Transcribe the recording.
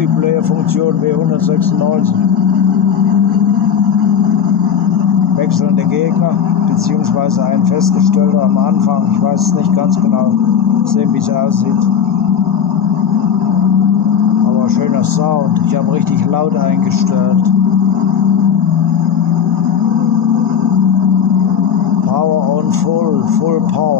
Multiplayer-Funktion W196. Wechselnde Gegner, beziehungsweise ein festgestellter am Anfang. Ich weiß es nicht ganz genau. Sehen, wie es aussieht. Aber schöner Sound. Ich habe richtig laut eingestellt. Power on full power.